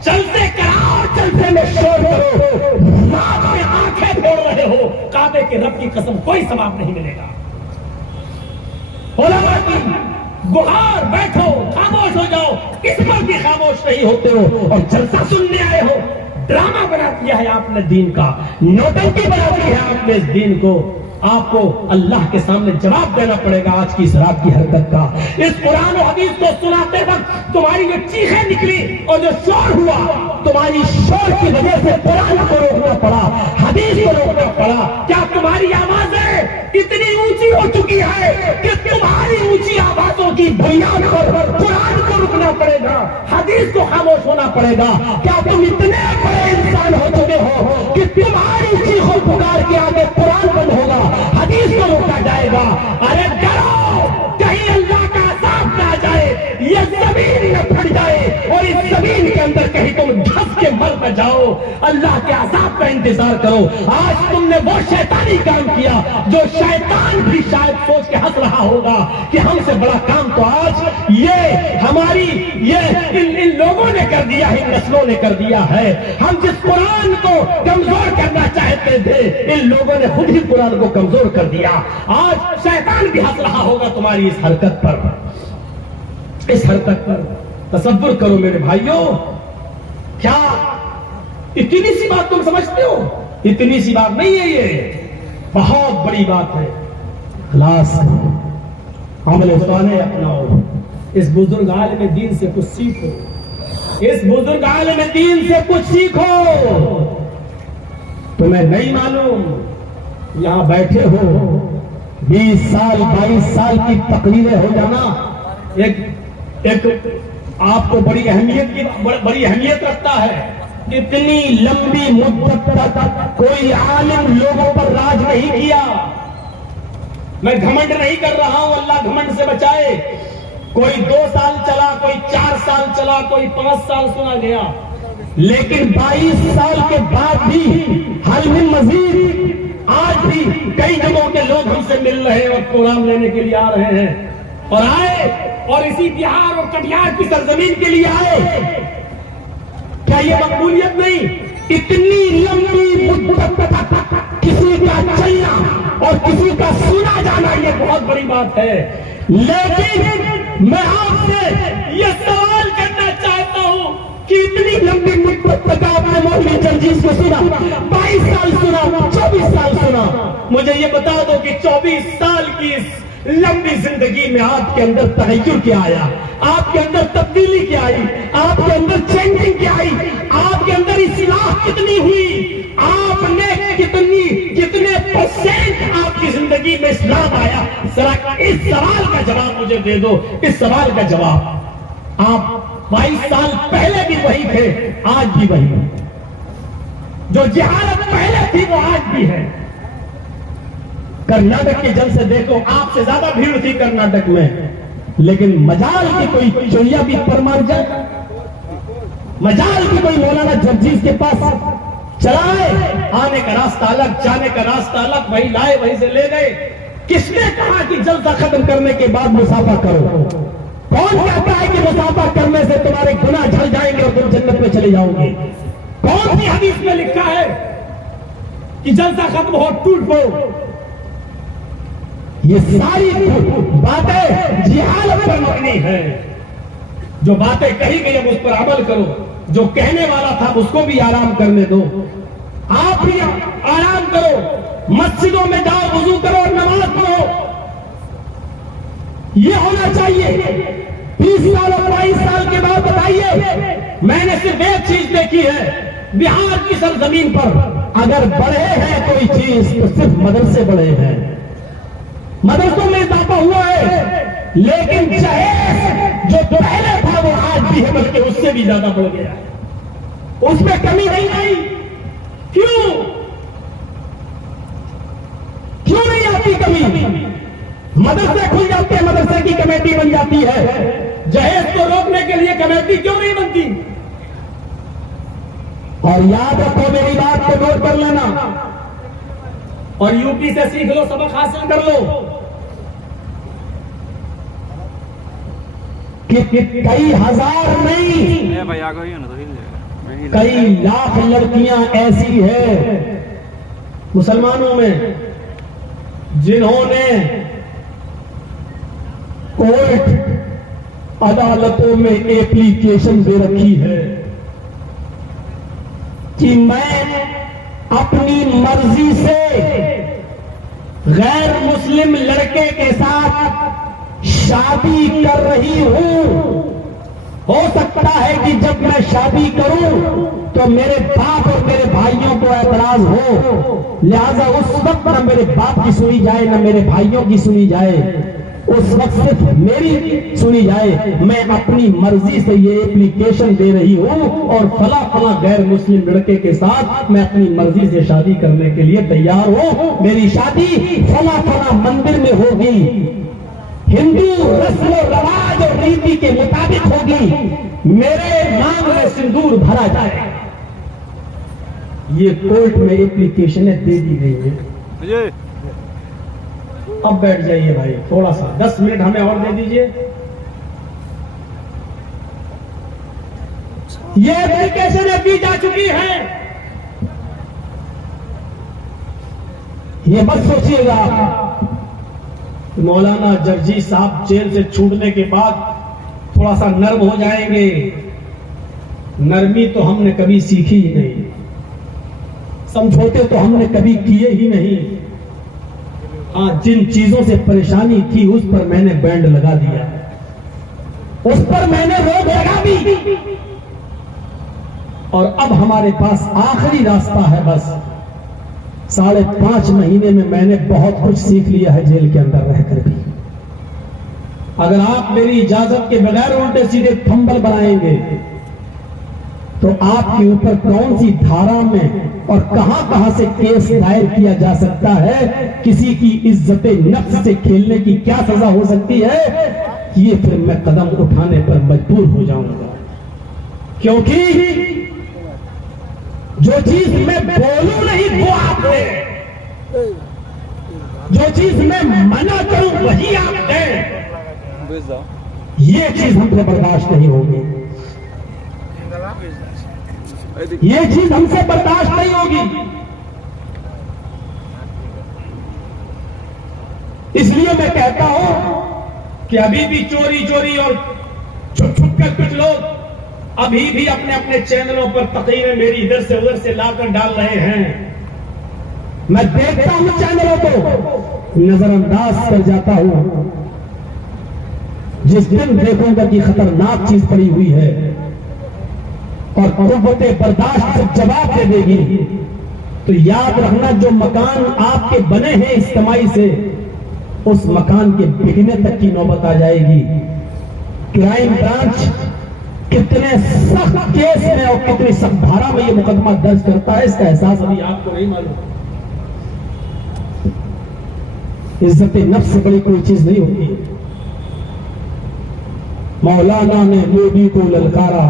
जलसे कराओ, जलसे में शोर करो, रात में आंखें फोड़ रहे हो, काबे के रब की कसम कोई सवाब नहीं मिलेगा। उलमा की गुहार, बैठो, खामोश हो जाओ, इस पर भी खामोश नहीं होते हो और जलसा सुनने आए हो। ड्रामा बना दिया है आपने दीन का, नौटंकी बना दी है आपने इस दीन को। आपको अल्लाह के सामने जवाब देना पड़ेगा आज की इस रात की हरकत का। इस कुरान और हदीस को सुनाते वक्त तुम्हारी जो चीखें निकली और जो शोर हुआ, तुम्हारी शोर की वजह से कुरान को रोकना पड़ा, हदीस को रोकना पड़ा। क्या तुम्हारी आवाजें इतनी ऊंची हो चुकी है कि तुम्हारी ऊंची आवाजों की बुनियाद पर कुरान को रुकना पड़ेगा, हदीस को खामोश होना पड़ेगा? क्या तुम इतने बड़े इंसान हो चुके हो कि तुम्हारी चीखों पुकार के आगे कुरान बंद होगा, हदीस को रोका जाएगा? अरे डरो, कहीं अल्लाह का अज़ाब ना आ जाए, ये जमीन न फट जाए और इस जमीन के अंदर कहीं तुम धंस के मर न जाओ। अल्लाह के अज़ाब का इंतजार करो। आज तुमने वो शैतानी काम किया जो शैतान भी शायद सोच के हंस रहा होगा कि हमसे बड़ा काम तो आज ये हमारी इन लोगों ने कर दिया है, इन नस्लों ने कर दिया है। हम जिस कुरान को कमजोर करना चाहते थे, इन लोगों ने खुद ही कुरान को कमजोर कर दिया। आज शैतान भी हंस रहा होगा तुम्हारी इस हरकत पर, इस हरकत पर। तसव्वुर करो मेरे भाइयों, क्या इतनी सी बात तुम समझते हो? इतनी सी बात नहीं है, ये बहुत बड़ी बात है। खलास अमल सालेह अपनाओ, इस बुजुर्ग आलिम दीन से कुछ सीखो, इस बुजुर्ग आलिम दीन से कुछ सीखो। तुम्हें नहीं मालूम, यहां बैठे हो 20 साल 22 साल की तकरीरें हो जाना एक आपको बड़ी अहमियत रखता है। इतनी लंबी मुद्दत तक कोई आलिम लोगों पर राज नहीं किया। मैं घमंड नहीं कर रहा हूं, अल्लाह घमंड से बचाए। कोई 2 साल चला, कोई 4 साल चला, कोई 5 साल सुना गया, लेकिन 22 साल के बाद भी हल में मजीद आज भी कई जगहों के लोग हमसे मिल रहे हैं और कुरान लेने के लिए आ रहे हैं और आए और इसी बिहार और कटिहार की सरजमीन के लिए आए। क्या ये मकबूलियत नहीं? इतनी लंबी मुद्दत तक किसी का चलना और किसी का सुना जाना ये बहुत बड़ी बात है। लेकिन मैं आपसे ये सवाल करना चाहता हूं कि इतनी लंबी मुद्दत तक आपने मौलवी जर्जीस को सुना, 22 साल सुना, 24 साल सुना। मुझे ये बता दो कि 24 साल की इस लंबी जिंदगी में आपके अंदर तगय्युर क्या आया, आपके अंदर तब्दीली क्या आई, आपके अंदर चेंजिंग क्या आई, आपके अंदर इस्लाह कितनी हुई, आपने कितने परसेंट आपकी जिंदगी में इस्लाम आया? जरा इस सवाल का जवाब मुझे दे दो, इस सवाल का जवाब। आप 22 साल पहले भी वही थे, आज भी वही है। जो जहालत पहले थी वो आज भी है। कर्नाटक के जल से देखो, आपसे ज्यादा भीड़ थी कर्नाटक में, लेकिन मजाल की कोई चोरिया भी पर मार जाए, मजाल की कोई मौलाना जर्जीस के पास चलाए, आने का रास्ता अलग, जाने का रास्ता अलग, वही लाए वहीं से ले गए। किसने कहा कि जलसा खत्म करने के बाद मुसाफा करो? कौन कहता है कि मुसाफा करने से तुम्हारे गुनाह झड़ जाएंगे और तुम जन्नत में चले जाओगे? कौन सी हदीस में लिखा है कि जलसा खत्म हो टूट पड़ो? ये सारी बातें जिहालत पर मबनी है। जो बातें कही गई अब उस पर अमल करो, जो कहने वाला था उसको भी आराम करने दो। आप भी आराम करो, मस्जिदों में जाओ, वुजू करो और नमाज पढ़ो। ये होना चाहिए। 20 साल और 22 साल के बाद बताइए, मैंने सिर्फ एक चीज देखी है बिहार की सरजमीन पर, अगर बढ़े हैं कोई चीज तो सिर्फ मदरसे बढ़े हैं। मदरसों में इजाफा हुआ है, लेकिन जहेज जो पहले था वो आज भी है, बल्कि उससे भी ज्यादा बढ़ गया है। उसमें कमी नहीं आई। क्यों नहीं आती कमी? मदरसे खुल जाते हैं, मदरसे की कमेटी बन जाती है। जहेज को रोकने के लिए कमेटी क्यों नहीं बनती? और याद रखो मेरी बात को नोट कर लेना और यूपी से सीख लो, सबक हासिल कर लो कि कई हजार नहीं, भाई आ गई है ना तो कई लाख लड़कियां ऐसी है मुसलमानों में जिन्होंने कोर्ट अदालतों में एप्लीकेशन दे रखी है कि मैं अपनी मर्जी से गैर मुस्लिम लड़के के साथ शादी कर रही हूं। हो सकता है कि जब मैं शादी करूं तो मेरे बाप और मेरे भाइयों को ऐतराज हो, लिहाजा उस वक्त न मेरे बाप की सुनी जाए न मेरे भाइयों की सुनी जाए, उस वक्त सिर्फ मेरी सुनी जाए। मैं अपनी मर्जी से ये एप्लीकेशन दे रही हूं और फला फला गैर मुस्लिम लड़के के साथ मैं अपनी मर्जी से शादी करने के लिए तैयार हूं। मेरी शादी फला फला मंदिर में होगी, हिंदू रस्म और रवाज और रीति के मुताबिक होगी, मेरे नाम में सिंदूर भरा जाए। ये कोर्ट में एप्लीकेशनें दे दी गई है। अब बैठ जाइए भाई, थोड़ा सा 10 मिनट हमें और दे दीजिए। ये एप्लीकेशन दी जा चुकी है। ये मत सोचिएगा मौलाना जर्जी साहब जेल से छूटने के बाद थोड़ा सा नर्म हो जाएंगे। नरमी तो हमने कभी सीखी ही नहीं, समझौते तो हमने कभी किए ही नहीं। हाँ, जिन चीजों से परेशानी थी उस पर मैंने बैंड लगा दिया, उस पर मैंने रोक लगा दी। और अब हमारे पास आखिरी रास्ता है। बस 5.5 महीने में मैंने बहुत कुछ सीख लिया है जेल के अंदर रहकर भी। अगर आप मेरी इजाजत के बगैर उल्टे सीधे फंबल बनाएंगे तो आपके ऊपर कौन सी धारा में और कहां से केस दायर किया जा सकता है, किसी की इज्जत नफ्स से खेलने की क्या सजा हो सकती है, ये फिर मैं कदम उठाने पर मजबूर हो जाऊंगा। क्योंकि जो चीज मैं बोलूं नहीं वो आप दें, जो चीज मैं मना करूं वही आप दें, ये चीज हमसे बर्दाश्त नहीं होगी। ये चीज हमसे बर्दाश्त नहीं होगी। इसलिए मैं कहता हूं कि अभी भी चोरी चोरी और छुप छुप कर कुछ लोग अभी भी अपने अपने चैनलों पर तकरीरें मेरी इधर से उधर से लाकर डाल रहे हैं। मैं देखता हूं चैनलों को, नजरअंदाज कर जाता हूं। जिस दिन देखूंगा कि खतरनाक चीज पड़ी हुई है और कुव्वते बर्दाश्त से जवाब दे देगी, तो याद रखना जो मकान आपके बने हैं इस्तेमाई से, उस मकान के बिकने तक की नौबत आ जाएगी। क्राइम ब्रांच कितने सख्त केस में और कितनी सख्त धारा में ये मुकदमा दर्ज करता है, इसका एहसास अभी आपको नहीं मालूम। इज्जत नफ्स से बड़ी कोई चीज नहीं होती। मौलाना ने मोदी को ललकारा,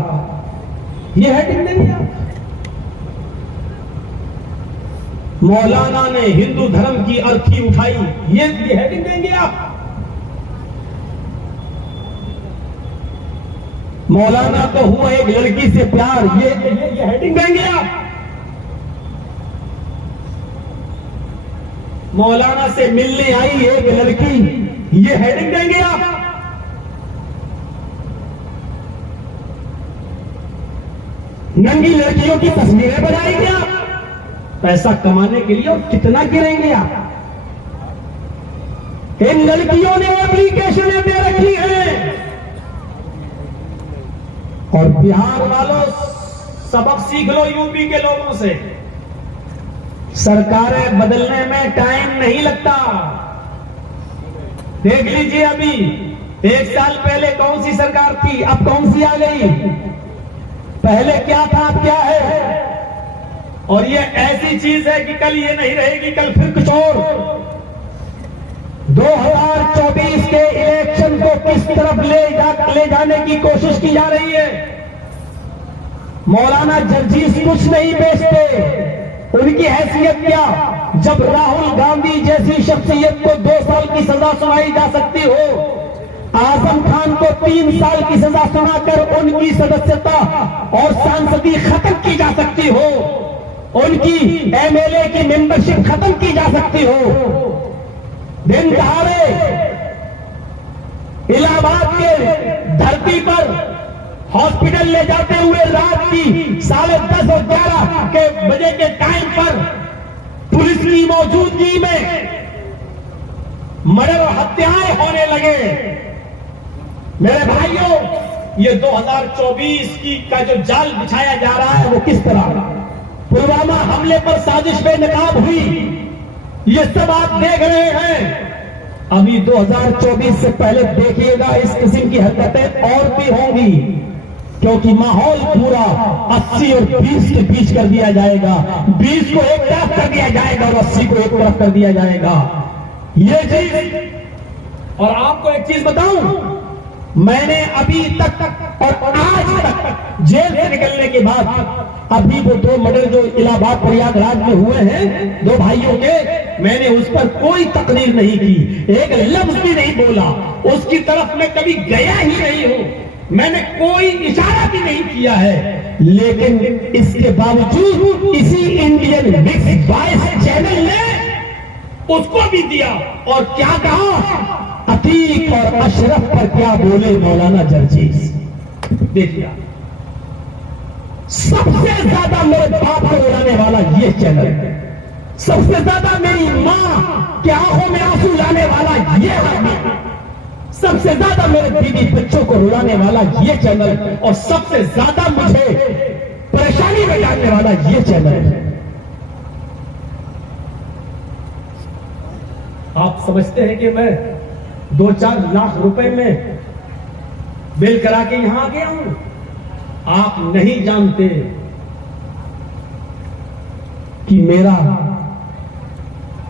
ये हेडिंग देंगे आप। मौलाना ने हिंदू धर्म की अर्थी उठाई, ये हेडिंग देंगे आप। मौलाना को हुआ एक लड़की से प्यार, ये हेडिंग देंगे आप। मौलाना से मिलने आई एक लड़की, ये हेडिंग देंगे आप। नंगी लड़कियों की तस्वीरें बनाएंगे आप, पैसा कमाने के लिए, और कितना गिरेंगे आप। इन लड़कियों ने एप्लीकेशनें दे रखी हैं और बिहार वालों सबक सीख लो यूपी के लोगों से। सरकारें बदलने में टाइम नहीं लगता। देख लीजिए अभी 1 साल पहले कौन सी सरकार थी, अब कौन सी आ गई। पहले क्या था अब क्या है। और ये ऐसी चीज है कि कल ये नहीं रहेगी, कल फिर कुछ और। 2024 के इलेक्शन को किस तरफ ले जाने की कोशिश की जा रही है। मौलाना जर्जीस कुछ नहीं बेचते। उनकी हैसियत क्या, जब राहुल गांधी जैसी शख्सियत को 2 साल की सजा सुनाई जा सकती हो, आजम खान को 3 साल की सजा सुनाकर उनकी सदस्यता और सांसदी खत्म की जा सकती हो, उनकी एमएलए की मेंबरशिप खत्म की जा सकती हो। दिन दहाड़े इलाहाबाद के धरती पर हॉस्पिटल ले जाते हुए रात की 10:30 और 11 के बजे के टाइम पर पुलिस की मौजूदगी में मर्डर और हत्याएं होने लगे। मेरे भाइयों, ये 2024 का जो जाल बिछाया जा रहा है वो किस तरह पुलवामा हमले पर साजिश बेनकाब हुई, ये सब आप देख रहे हैं। अभी 2024 से पहले देखिएगा इस किस्म की हरकतें और भी होंगी, क्योंकि माहौल पूरा 80 और 20 के बीच कर दिया जाएगा, 20 को एक तरफ कर दिया जाएगा और 80 को एक तरफ कर दिया जाएगा। ये चीज, और आपको एक चीज बताऊं, मैंने अभी तक और आज तक जेल से निकलने के बाद अभी वो 2 मर्डर जो इलाहाबाद प्रयागराज में हुए हैं 2 भाइयों के, मैंने उस पर कोई तकरीर नहीं की, एक लफ्ज भी नहीं बोला, उसकी तरफ मैं कभी गया ही नहीं हूं, मैंने कोई इशारा भी नहीं किया है। लेकिन इसके बावजूद इसी इंडियन मिक्स वॉइस चैनल ने उसको भी दिया और क्या कहा, अतीक और अशरफ पर क्या बोले मौलाना जर्जीस। देखिए, सबसे ज्यादा मेरे बाप को उड़ाने वाला ये चैनल है, सबसे ज्यादा मेरी मां के आंखों में आंसू लाने वाला ये आदमी, सबसे ज्यादा मेरे बीवी बच्चों को रुलाने वाला ये चैनल, और सबसे ज्यादा मुझे परेशानी में डालने वाला ये चैनल है। आप समझते हैं कि मैं 2-4 लाख रुपए में बिल करा के यहां आ गया हूं? आप नहीं जानते कि मेरा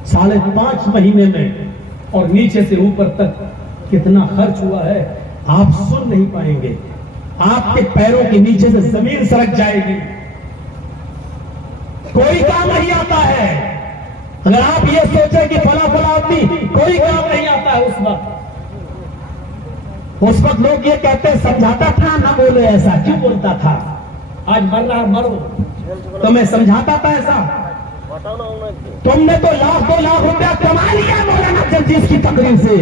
5.5 महीने में और नीचे से ऊपर तक कितना खर्च हुआ है आप सुन नहीं पाएंगे। आपके पैरों के नीचे से जमीन सरक जाएगी। कोई काम नहीं आता है। अगर आप ये सोचे कि फला आदमी कोई काम नहीं आता है, उस वक्त लोग ये कहते समझाता था ना बोले ऐसा, क्यों बोलता था? आज मर रहा मरो, तो मैं समझाता था ऐसा? तुमने तो 1-2 लाख रुपया कमा लिया मौलाना जर्जीस की तकरीर से,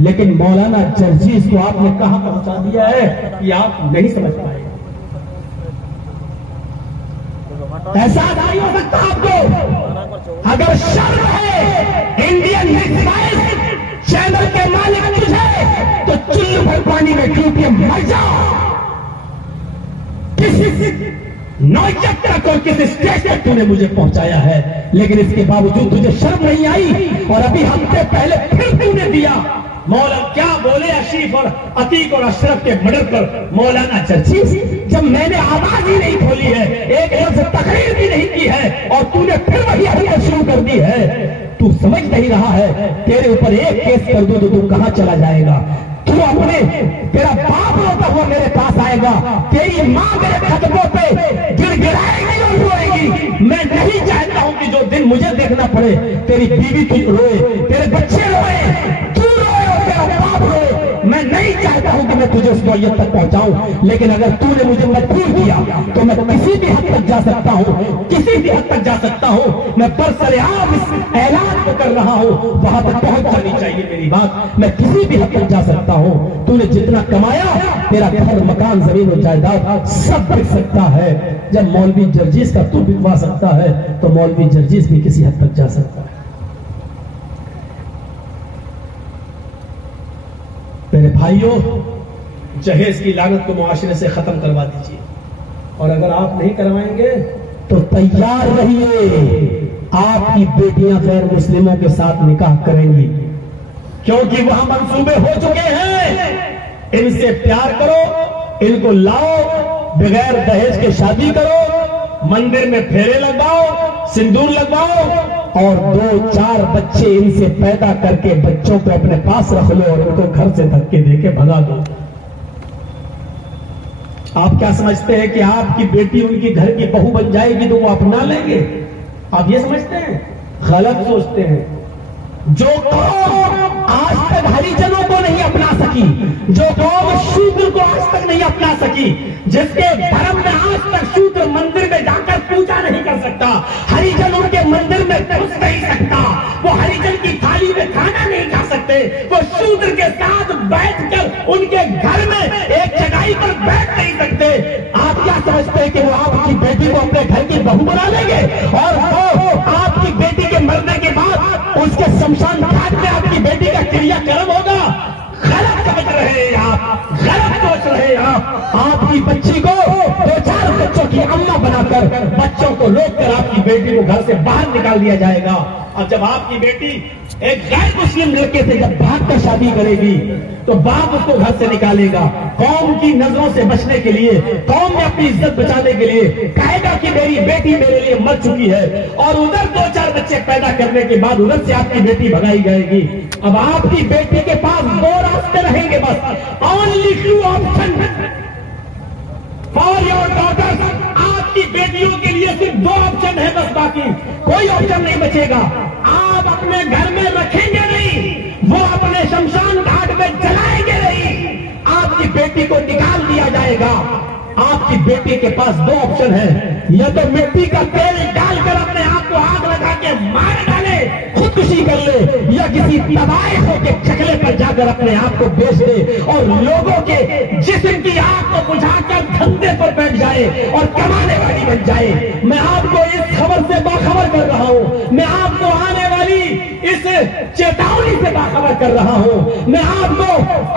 लेकिन मौलाना जर्जीस को आपने कहां पहुंचा दिया है कि आप नहीं समझ पाए। ऐसा नहीं हो सकता आपको। अगर शर्म है इंडियन मिक्स वॉइस चैनल के मालिक तुझे, तो चुल्लू भर पानी में डूब के मर जाओ। किसी नौजत तक और किसी स्टेज तक तूने मुझे पहुंचाया है, लेकिन इसके बावजूद तुझे शर्म नहीं आई। और अभी हफ्ते पहले फिर तूने दिया। मौलाना क्या बोले अशीफ और अतीक और अशरफ के मर्डर पर मौलाना जर्जीस, जब मैंने आवाज ही नहीं खोली है, एक लफ्ज तकरीर भी नहीं की है, और तूने फिर वही हरकत शुरू कर दी है। तू समझ नहीं रहा है, तेरे ऊपर एक केस कर दो तो तू कहां चला जाएगा? तू अपने, तेरा बाप रोता हुआ मेरे पास आएगा, तेरी मां मेरे खतबों पे गिड़गिड़ाएगी और रोएगी। मैं नहीं चाहता हूं कि जो दिन मुझे देखना पड़े तेरी बीवी तुझ रोए, तेरे बच्चे रोए, तू रोए और तेरा बाप रोए। मैं नहीं चाहता हूं कि मैं तुझे उस नौयत तक पहुंचाऊं, लेकिन अगर तूने मुझे मजबूर किया तो मैं किसी भी हद तक जा सकता हूं, किसी भी हद तक जा सकता हूं। मैं बरसरेआम इस ऐलान को कर रहा हूं, वहां तक पहुंच जानी चाहिए मेरी बात। मैं किसी भी हद तक जा सकता हूं। तूने जितना कमाया, तेरा घर, मकान, जमीन और जायदाद सब बिक सकता है। जब मौलवी जर्जीस का तू बिकवा सकता है, तो मौलवी जर्जीस भी किसी हद तक जा सकता है। मेरे भाइयों, जहेज की लागत को मुआशरे से खत्म करवा दीजिए, और अगर आप नहीं करवाएंगे तो तैयार रहिए, आपकी बेटियां गैर मुस्लिमों के साथ निकाह करेंगी, क्योंकि वहां मंसूबे हो चुके हैं। इनसे प्यार करो, इनको लाओ, बगैर दहेज के शादी करो, मंदिर में फेरे लगवाओ, सिंदूर लगवाओ, और 2-4 बच्चे इनसे पैदा करके बच्चों को अपने पास रख लो और उनको घर से धक्के देके भगा दो। आप क्या समझते हैं कि आपकी बेटी उनकी घर की बहू बन जाएगी तो वो अपना लेंगे? आप ये समझते हैं? गलत सोचते हैं। जो कौम आज तक हरिजनों को नहीं अपना सकी, जो कौम शूद्र को आज तक नहीं अपना सकी, जिसके धर्म में आज तक शूद्र मंदिर में जाकर पूजा नहीं कर सकता, हरिजन उनके मंदिर में घुस नहीं सकता, वो हरिजन की थाली में खाना नहीं खा सकते, वो शूद्र के साथ बैठकर उनके घर में एक चटाई पर बैठ नहीं सकते। आप क्या समझते हैं कि वो आपकी बेटी को अपने घर की बहू बना लेंगे और वो आपकी बेटी के मरने के बाद उसके शमशान घाट में आपकी बेटी का क्रियाक्रम होगा? गलत समझ रहे हैं आप, गलत सोच रहे हैं आप। आपकी बच्ची को 2-4 बच्चों की अम्मा बनाकर बच्चों को रोककर आपकी बेटी को घर से बाहर निकाल दिया जाएगा। अब जब आपकी बेटी एक गैर मुस्लिम लड़के से जब भागकर शादी करेगी तो बाप उसको घर से निकालेगा। कौम की नजरों से बचने के लिए, कौम में अपनी इज्जत बचाने के लिए कहेगा कि मेरी बेटी मेरे लिए मर चुकी है, और उधर 2-4 बच्चे पैदा करने के बाद उधर से आपकी बेटी भगाई जाएगी। अब आपकी बेटी के पास 2 रास्ते रहेंगे बस, only 2 option for your daughters. आपकी बेटियों के लिए सिर्फ 2 ऑप्शन है बस, बाकी कोई ऑप्शन नहीं बचेगा। आप अपने घर में रखेंगे नहीं, वो अपने शमशान घाट में जलाएंगे नहीं, आपकी बेटी को निकाल दिया जाएगा। आपकी बेटी के पास 2 ऑप्शन है, या तो मिट्टी का तेल डालकर अपने आप को आग लगा के मार डाले, खुदकुशी कर ले, या किसी तबाह के चकले पर जाकर अपने आप को बेच दे और लोगों के जिस्म की आग को बुझाकर धंधे पर बैठ जाए और कमाने वाली बन जाए। मैं आपको इस खबर से बाखबर कर रहा हूं, मैं आपको आने वाली इस चेतावनी से बाखबर कर रहा हूं, मैं आपको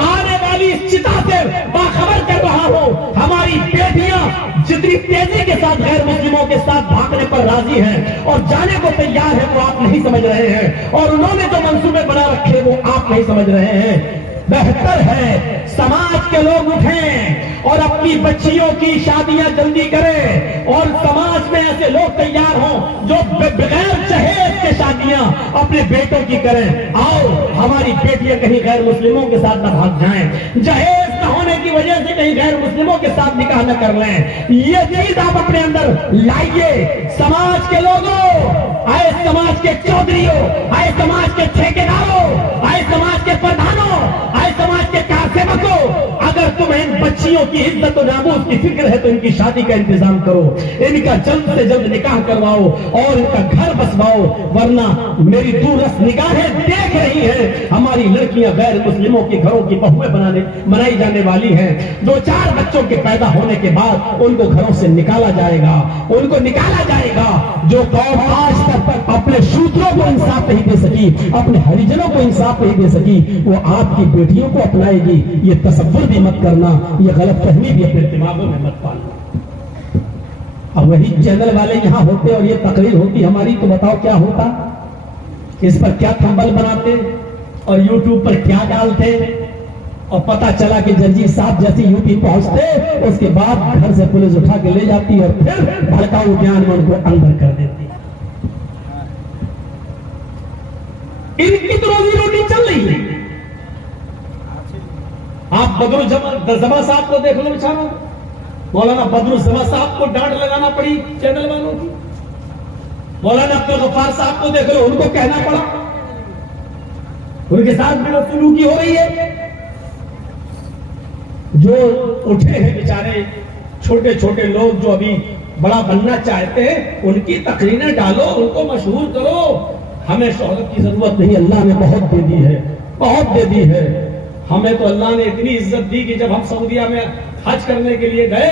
आने वाली इस चिता से बाखबर कर रहा हूं। हमारी बेटियां जितनी तेजी के साथ गैर मुस्लिमों के साथ भागने पर राजी हैं और जाने को तैयार है, वो आप नहीं समझ रहे हैं, और उन्होंने जो मंसूबे बना रखे वो आप नहीं समझ रहे हैं। बेहतर है समाज के लोग उठें और अपनी बच्चियों की शादियां जल्दी करें, और समाज में ऐसे लोग तैयार हों जो बगैर जहेज के शादियां अपने बेटों की करें। आओ हमारी बेटियां कहीं गैर मुस्लिमों के साथ न भाग जाएं, जहेज न होने की वजह से कहीं गैर मुस्लिमों के साथ निकाह न कर लें। ये चीज आप अपने अंदर लाइए। समाज के लोगों, आए समाज के चौधरियों, आए समाज के ठेकेदारों, आए समाज के प्रधानों, आए समाज के कारसेवकों, अगर तुम्हें इन बच्चियों की इज्जत और नामूस की फिक्र है तो इनकी शादी का इंतजाम करो, इनका जल्द से जल्द निकाह करवाओ और इनका घर बसवाओ, वरना मेरी दूरस्थ निगाहें देख रही हैं हमारी लड़कियां गैर मुस्लिमों के घरों की बहुएं बनाई जाने वाली हैं। 2-4 बच्चों के पैदा होने के बाद उनको घरों से निकाला जाएगा, उनको निकाला जाएगा। जो कौम आज तक अपने शूद्रों को इंसाफ नहीं दे सकी, अपने हरिजनों को इंसाफ नहीं दे सकी, वो आपकी बेटियों को अपनाएगी। ये तसव्वुर भी मत करना, ये गलतफहमी भी अपने दिमागों में मत पालना। अब वही चैनल वाले यहाँ होते और ये तकरीर होती हमारी, तो बताओ क्या होता, इस पर क्या थंबल बनाते और यूट्यूब पर क्या डालते, और पता चला कि जर्जी साहब जैसी यूपी पहुंचते, उसके बाद घर से पुलिस उठा के ले जाती और फिर भड़काऊ बयान में उनको अंदर कर देती। इनकी तो रोजी रोटी चल रही है। आप बदरुज्जमा साहब को देख लो, बेचारों मौलाना बदरुज्जमा साहब को डांट लगाना पड़ी चैनल वालों की। मौलाना अब्दुल गफ्फार साहब को देख लो, उनको कहना पड़ा, उनके साथ बदसलूकी हो रही है। जो उठे हैं बेचारे छोटे छोटे लोग जो अभी बड़ा बनना चाहते हैं, उनकी तकरीरें डालो, उनको मशहूर करो। हमें शोहरत की जरूरत नहीं, अल्लाह ने बहुत दे दी है, बहुत दे दी है। हमें तो अल्लाह ने इतनी इज्जत दी कि जब हम सऊदीया में हज करने के लिए गए,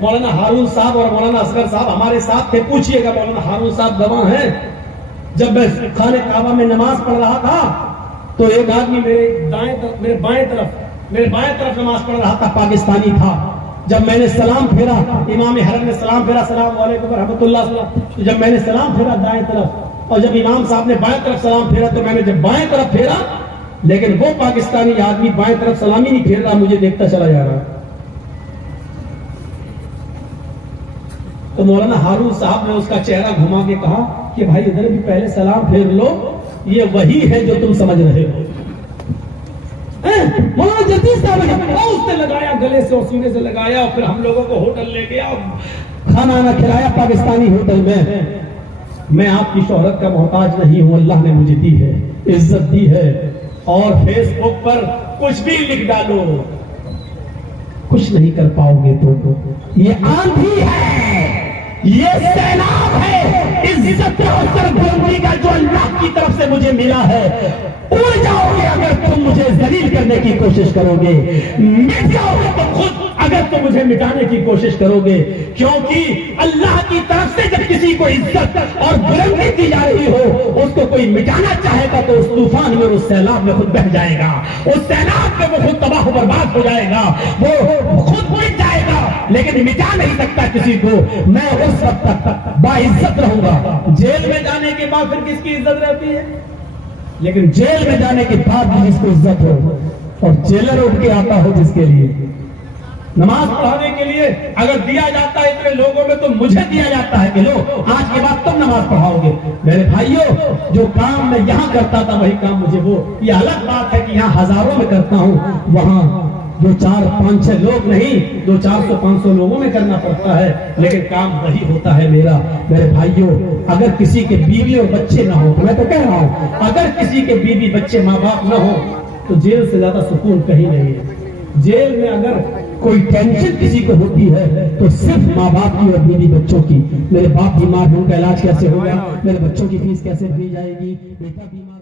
मौलाना हारून साहब और मौलाना असगर साहब हमारे साथ थे। पूछिएगा, मौलाना हारून साहब गवाह हैं। जब मैं खाने काबा में नमाज पढ़ रहा था तो एक आदमी मेरे बाएं तरफ नमाज पढ़ रहा था, पाकिस्तानी था। जब मैंने सलाम फेरा, इमाम हरम ने सलाम फेरा, सलाम वालेकुम व रहमतुल्लाह, तो जब मैंने सलाम फेरा दाएं तरफ, और जब इमाम साहब ने बाएं तरफ सलाम फेरा, तो मैंने जब बाएं तरफ फेरा, लेकिन वो पाकिस्तानी आदमी बाएं तरफ सलामी नहीं फेर रहा, मुझे देखता चला जा रहा। तो मौलाना हारून साहब ने उसका चेहरा घुमा के कहा कि भाई इधर भी पहले सलाम फेर लो, ये वही है जो तुम समझ रहे हो। मौलाना जल्दी साहब ने उसने लगाया, गले से और सीने से लगाया, और फिर हम लोगों को होटल ले गया और खाना आना खिलाया पाकिस्तानी होटल में। मैं आपकी शोहरत का मोहताज नहीं हूं, अल्लाह ने मुझे दी है, इज्जत दी है। और फेसबुक पर कुछ भी लिख डालो, कुछ नहीं कर पाओगे। तो ये आंधी है, ये सैलाब है इज्जत और सरबुलंदी का जो अल्लाह की तरफ से मुझे मिला है। उड़ जाओगे अगर तुम मुझे जलील करने की कोशिश करोगे, मिट जाओगे तो खुद अगर तुम मुझे मिटाने की कोशिश करोगे। क्योंकि अल्लाह की तरफ से जब किसी को इज्जत और बुलंदी दी जा रही हो, उसको कोई मिटाना चाहेगा तो उस तूफान में, उस सैलाब में खुद बह जाएगा, उस सैलाब में वो खुद तबाह बर्बाद हो जाएगा, वो खुद मिट जाएगा, लेकिन मिटा नहीं सकता किसी को। मैं उस वक्त तक बाइज्जत रहूंगा। जेल में जाने के बाद फिर किसकी इज्जत रहती है? लेकिन जेल में जाने के बाद भी जिसको इज्जत हो, और जेलर उठ के आता हो जिसके लिए नमाज पढ़ाने के लिए अगर दिया जाता है इतने लोगों में, तो मुझे दिया जाता है कि लो आज के बाद तुम नमाज पढ़ाओगे। मेरे भाइयों, जो काम मैं यहां करता था वही काम मुझे ये अलग बात है कि यहां हजारों में करता हूं, वहां 2, 4, 5, 6 लोग नहीं, 200, 400, 500 लोगों में करना पड़ता है, लेकिन काम वही होता है मेरा। मेरे भाइयों, अगर किसी के बीवी और बच्चे ना हो, तो मैं तो कह रहा हूं, अगर किसी के बीवी बच्चे माँ बाप ना हो, तो जेल से ज्यादा सुकून कहीं नहीं है। जेल में अगर कोई टेंशन किसी को होती है तो सिर्फ माँ बाप की और बीवी बच्चों की। मेरे बाप बीमार है, उनका इलाज कैसे होगा, मेरे बच्चों की फीस कैसे दी जाएगी, बेटा बीमार